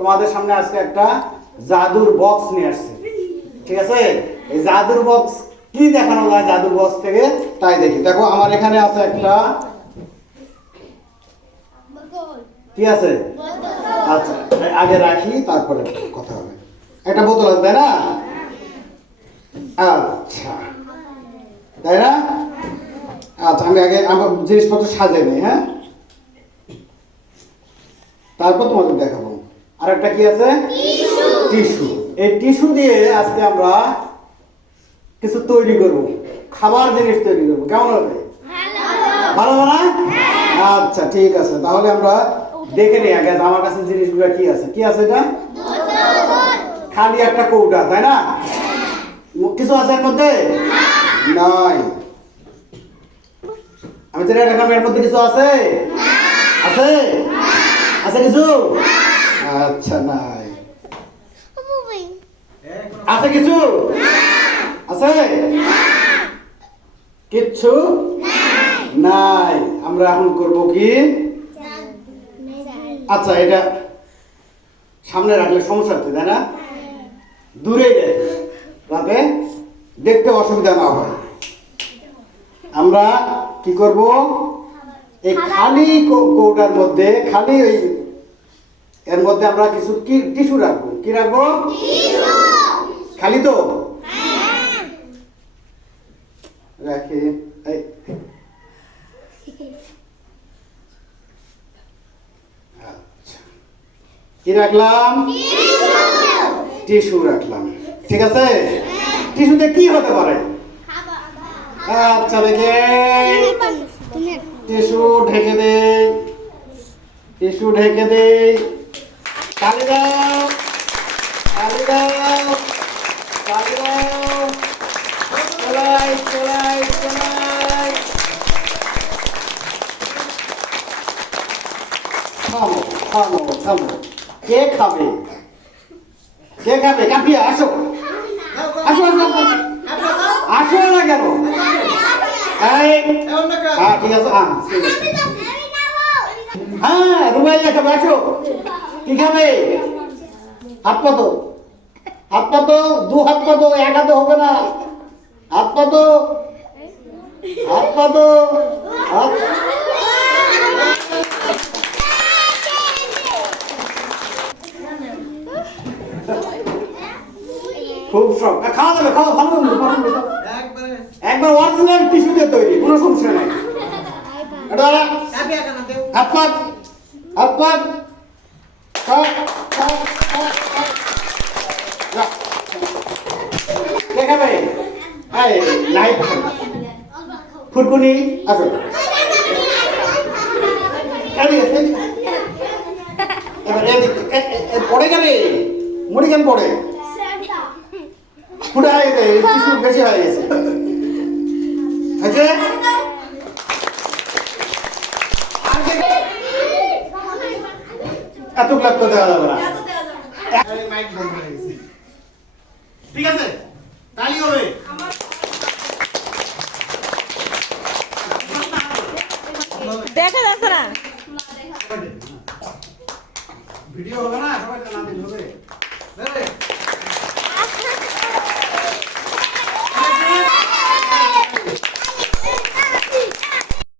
তোমাদের সামনে আজকে একটা জাদুর বক্স নিয়ে আসছি। ঠিক আছে, এই জাদুর বক্স কি দেখানো যায় জাদুর বক্স থেকে তাই দেখি। দেখো আমার এখানে আছে একটা, কি আছে? আচ্ছা আগে রাখি তারপরে কথা হবে। একটা বোতল আছে তাই না? আচ্ছা তাই না? আচ্ছা আমি আগে আমার জিনিসপত্র সাজিয়ে নিই, হ্যাঁ, তারপর তোমাদের দেখাবো। আর একটা কি আছে? টিস্যু। এই টিস্যু দিয়ে আজকে আমরা কিছু তৈরি করব, খাবার জিনিস তৈরি করব। কেমন হবে? ভালো হবে না? আচ্ছা ঠিক আছে, তাহলে আমরা দেখে নিই আগে আমার কাছে জিনিসগুলো কি আছে। কি আছে এটা? খালি একটা কৌটা, তাই না? কিছু আছে এর মধ্যে? নাই। আমি যেটা দেখাম এর মধ্যে কিছু আছে? আছে? আছে কিছু? আচ্ছা নাই। আছে কিছু? আছে? কিচ্ছু নাই। আমরা এখন করব কি? আচ্ছা এটা সামনে রাখলে সমস্যা হচ্ছে তাই না? দূরে যাতে দেখতে অসুবিধা না হয়। আমরা কি করব? এই খালি কৌটার মধ্যে, খালি ওই এর মধ্যে আমরা কিছু কি টিস্যু রাখবো। কি রাখবো? খালি তো রাখি। আচ্ছা কি রাখলাম? টিস্যু রাখলাম। ঠিক আছে, টিস্যুতে কি হতে পারে? আচ্ছা দেখে টিস্যু ঢেকে দেই, টিস্যু ঢেকে দেই। তালি দাও, তালি দাও, তালি দাও। চলাই চলাই চলাই। থামো থামো থামো। কে খাবে? কে খাবে? কাপিয়া আসো, আসো আসো আসো না কেন? হ্যাঁ ঠিক আছে, হ্যাঁ রুবাইয়া খাবে, আসো। কি খাবে? হাত পাতো, হাত পাতো, দু হাত পাতো, এক হাতে হবে না। হাত পাতো, হাত পাতো, হাত। খুব শখ। খাওয়া যাবে, খাওয়া ভালো হবে। একবার অরিজিনাল টিস্যু দিয়ে তৈরি, কোনো সমস্যা নাই। হাত পাত, হাত পাত। দেখাবে লাইট ফুরকুনি আসো। এবার পড়ে গেলে মুড়ি কেন পড়ে? ফুটে হয়ে গেছে, টিস্যু বেশি হয়ে গেছে। এত লাগতো দেওয়া যাবে না। ঠিক আছে, তালি হবে। দেখা যাচ্ছে না, ভিডিও হবে না, সবাই না দেখলে হবে।